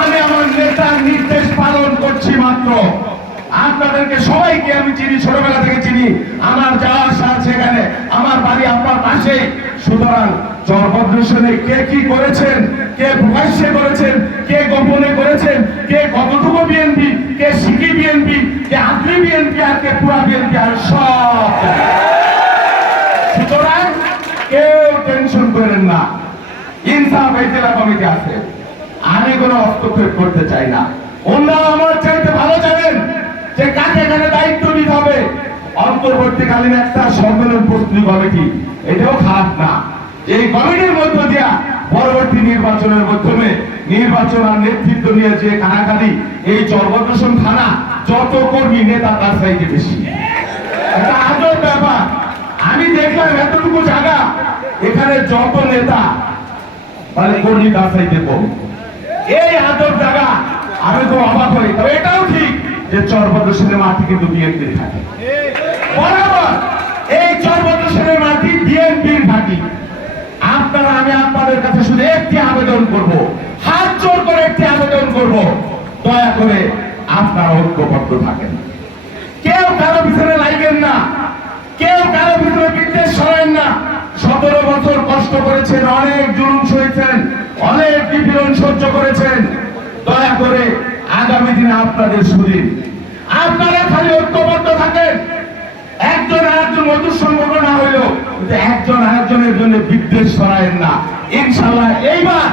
আমি আমার নেতার নির্দেশ পালন করছি মাত্র। আপনাদেরকে সবাইকে আমি চিনি, ছোটবেলা থেকে চিনি। আমার যাওয়া আসা এখানে, আমার বাড়ি আপনার পাশে। সুতরাং চরপদ্রেশনে কে কি করেছেন? কে প্রকাশ্যে করেছেন? কে গোপনে করেছেন? কে কতটুকু বিএনপি? কে সিকি বিএনপি? কে আগ্রি বিএনপি? আর কে পুরা বিএনপি? আর সব। সুতরাং কেউ টেনশন করেন না। ইনসাফ এই জেলা কমিটি আছে। আমি কোনো হস্তক্ষেপ করতে চাই না। অন্যরা আমার চাইতে ভালো জানেন যে কাকে এখানে দায়িত্ব নিতে হবে। অন্তর্বর্তীকালীন একটা সম্মেলন প্রস্তুতি কমিটি, এটাও খারাপ না। এই কমিটির মধ্য দিয়া পরবর্তী নির্বাচনের মাধ্যমে নির্বাচন আর নেতৃত্ব নিয়ে যে কানাকানি এই চর্বদূষণ থানা যত কর্মী নেতা তার চাইতে বেশি। একটা আজব ব্যাপার। আমি দেখলাম এতটুকু জায়গা। এখানে যত নেতা মানে কর্মী চাইতে কম এই আজব জায়গা, আমি তো অবাক হই। তবে এটাও ঠিক যে চরপদর্শনের মাটি কিন্তু বিএনপির থাকে বরাবর এই চরপদর্শনের মাটি বিএনপির ঘাটি। আপনারা, আমি আপনাদের কাছে শুধু একটি আবেদন করব। হাত জোর করে একটি আবেদন করব। দয়া করে আপনারা ঐক্যবদ্ধ থাকেন। কেউ কারও পিছনে লাগবেন না। কেউ কারও পিছনে বিদ্বেষ সরেন না। সতেরো বছর কষ্ট করেছেন, অনেক জুলুম সয়েছেন অনেক নিপীড়ন সহ্য করেছেন। দয়া করে আগামী দিনে আপনাদের সুদিন আপনারা খালি ঐক্যবদ্ধ থাকেন। একজন আরেকজন মধুর সম্পর্ক না হইলেও একজন আরেকজনের জন্য বিদ্বেষ ছড়ায়েন না। ইনশাল্লাহ এইবার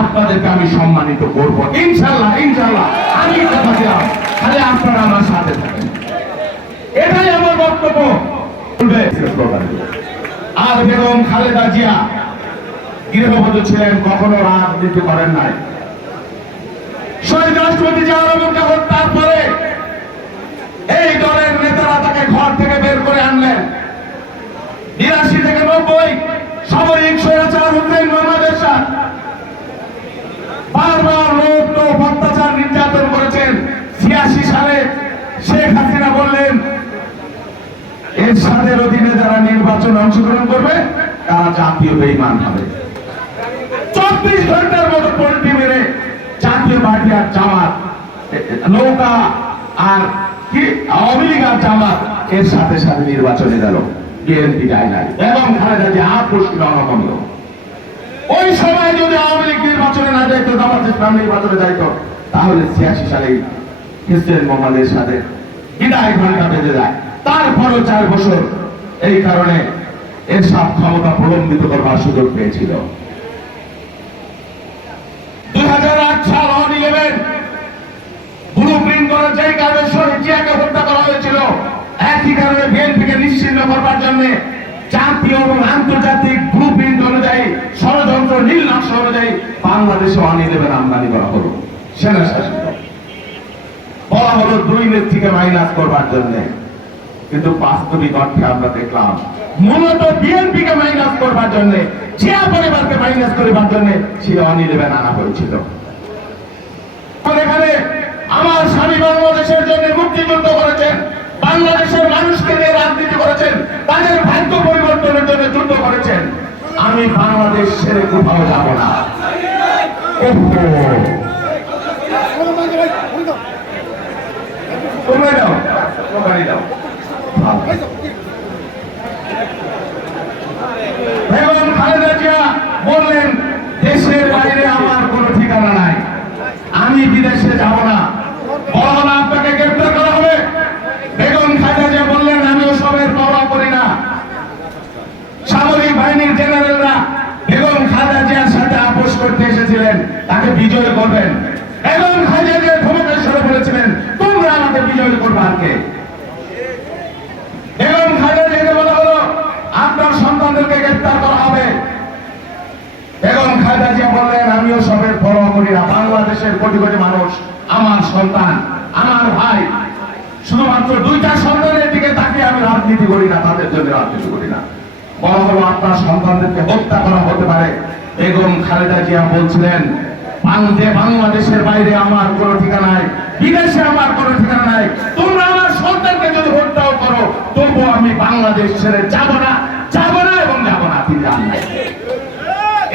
আপনাদেরকে আমি সম্মানিত করব। ইনশাল্লাহ ইনশাল্লাহ আমি কথা দিলাম। খালি আপনারা আমার সাথে থাকেন। এটাই আমার বক্তব্য। আর বেগম খালেদা জিয়া গৃহবধূ ছিলেন, কখনো রাজনীতি করেন নাই। শহীদ রাষ্ট্রপতি জিয়াউর রহমানকে হত্যার এই দলের নেতারা তাকে ঘর থেকে বের করে আনলেন। বিরাশি থেকে নব্বই সামরিক স্বৈরাচার হুসেন মোহাম্মদ এরশাদ বারবার লোক অত্যাচার নির্যাতন করেছেন ছিয়াশি সালে শেখ হাসিনা বললেন এরশাদের অধীনে যারা নির্বাচনে অংশগ্রহণ করবে, তারা জাতীয় বেইমান হবে। চব্বিশ ঘণ্টার মতো পোল্ট্রি মেরে জাতীয় পার্টি আর জামাত নৌকা আর কি? আওয়ামী লীগ আর জামাত এর সাথে সাথে নির্বাচনে গেল। বিএনপি যায় নাই এবং খালেদা যে আট পুষ্টি অনকমল ওই সময় যদি আওয়ামী লীগ নির্বাচনে না যাইতো, জামাত ইসলাম নির্বাচনে যাইতো, তাহলে ছিয়াশি সালে খ্রিস্টান মোহাম্মদের সাথে বিদায় ঘণ্টা বেঁধে যায় তারপরও চার বছর এই কারণে এর সব ক্ষমতা প্রলম্বিত করবার সুযোগ পেয়েছিল। জন্য আন্তর্জাতিক অনুযায়ী ষড়যন্ত্র, নীল অনুযায়ী বাংলাদেশে অন ইলেভেন আমদানি করা হলো। সেনা শাসিত। বলা হলো দুই নেত্রীকে মাইনাস করবার জন্য। কিন্তু বাস্তবিক অর্থে আমরা দেখলাম, মূলত বিএনপি কে মাইনাস করবার জন্য জিয়া পরিবারকে মাইনাস করবার জন্য সে অন আনা হয়েছিল। এখানে আমার স্বামী বাংলাদেশের জন্য মুক্তিযুদ্ধ করেছেন, বাংলাদেশের মানুষকে নিয়ে রাজনীতি করেছেন, তাদের ভাগ্য পরিবর্তনের জন্য যুদ্ধ করেছেন। আমি বাংলাদেশ ছেড়ে কোথাও যাব না। তোমরা যাও তোমরা যাও বেগম খালেদা সাথে আপোষ করতে এসেছিলেন। তাকে বিজয় করবেন। বেগম খালেদা জিয়া ধমকেশ্বরে বলেছিলেন, তোমরা আমাকে বিজয় করবে আজকে বেগম খালেদা জিয়াকে বলা হলো আপনার সন্তানদেরকে গ্রেপ্তার করা হবে বেগম খালেদা জিয়া বললেন আমিও সবের পরোয়া করি না বাংলাদেশের কোটি কোটি মানুষ, আমার সন্তান, আমার ভাই, শুধুমাত্র দুইটা সন্তানের দিকে তাকিয়ে আমি রাজনীতি করি না, তাদের জন্য রাজনীতি করি না। বলা হলো আপনার সন্তানদেরকে হত্যা করা হতে পারে। বেগম খালেদা জিয়া বলছিলেন বাংলাদেশের বাইরে আমার কোনো ঠিকানা নাই, বিদেশে আমার কোনো ঠিকানা নাই। তোমরা আমার সন্তানকে যদি হত্যাও করো, তবুও আমি বাংলাদেশ ছেড়ে যাব না।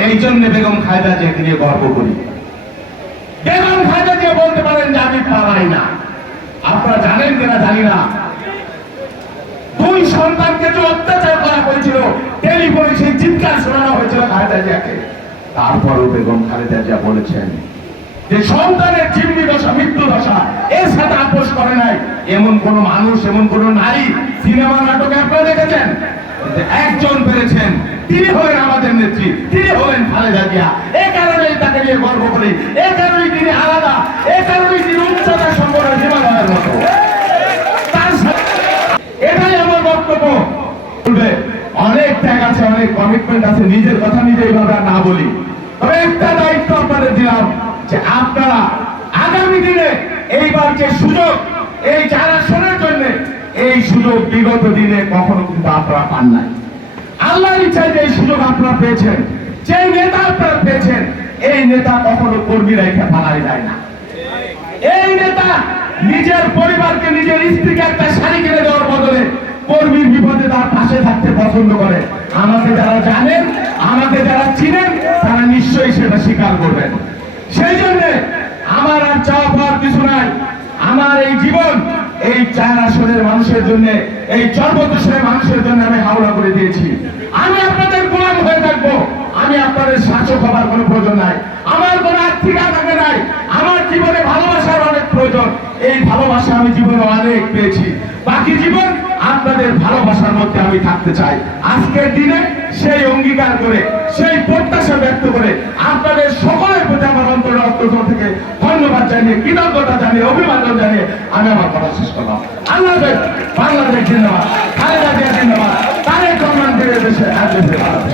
এই বেগম খায়দা জিয়াকে নিয়ে গর্ব করি। বেগম খায়দা জিয়া বলতে পারেন যে আমি পালাই না। আপনারা জানেন কিনা জানি না। দুই সন্তানকে যে অত্যাচার করা হয়েছিল, টেলিফোনে সেই চিৎকার শোনানো হয়েছিল খালেদা জিয়াকে। তারপরও বেগম খালেদা জিয়া বলেছেন যে সন্তানের চিমনি দশা, মৃত্যু দশা, এর সাথে আপোষ করে নাই। এমন কোন মানুষ, এমন কোন নারী সিনেমা, নাটকে আপনারা দেখেছেন? একজন পেরেছেন। তিনি হলেন আমাদের নেত্রী, তিনি হলেন খালেদা জিয়া। এ কারণেই তাকে নিয়ে গর্ব করি। এ কারণেই তিনি আলাদা। এ কারণেই তিনি উচ্চতা সম্পন্ন হিমালয়ের মতো। এটাই আমার বক্তব্য। বলবে, অনেক ত্যাগ আছে, অনেক কমিটমেন্ট আছে। নিজের কথা নিজে এইভাবে না বলি। তবে একটা দায়িত্ব আপনাদের দিলাম। যে আপনারা আগামী দিনে এইবার যে সুযোগ, এই যারা শোনার জন্য, এই সুযোগ বিগত দিনে কখনো কিন্তু আপনারা পান নাই। আল্লাহর ইচ্ছায় যে সুযোগ আপনারা পেয়েছেন, যে নেতা আপনারা পেয়েছেন, এই নেতা কখনো কর্মী রেখে পালাই যায় না। এই নেতা নিজের পরিবারকে, নিজের স্ত্রীকে একটা শাড়ি কিনে দেওয়ার বদলে কর্মীর বিপদে তার পাশে থাকতে পছন্দ করে। আমাকে যারা জানেন, আমাকে যারা চিনেন, তারা নিশ্চয়ই সেটা স্বীকার করবেন। সেই জন্য আমার আর চাওয়া পাওয়ার কিছু নাই। আমার এই জীবন এই চার আসনের মানুষের জন্য, এই চর্বদেশের মানুষের জন্য আমি হাওড়া করে দিয়েছি। আমি আপনাদের গোলাম হয়ে থাকব। আমি আপনাদের শাসক হবার কোনো প্রয়োজন নাই। আমার কোনো আর্থিক আকাঙ্ক্ষা নাই। আমার জীবনে ভালোবাসার অনেক প্রয়োজন। এই ভালোবাসা আমি জীবনে অনেক পেয়েছি। বাকি জীবন আপনাদের ভালোবাসার মধ্যে আমি থাকতে চাই। আজকের দিনে সেই অঙ্গীকার করে, সেই প্রত্যাশা ব্যক্ত করে আপনাদের জানিয়ে কৃতজ্ঞতা জানিয়ে, অভিবাদন জানিয়ে আমি আমার কথা শেষ করলাম। আল্লাহ বাংলাদেশ জিন্দাবাদ, খালেদা জিয়া জিন্দাবাদ, তারেক রহমান দেশে দেশে বাংলাদেশ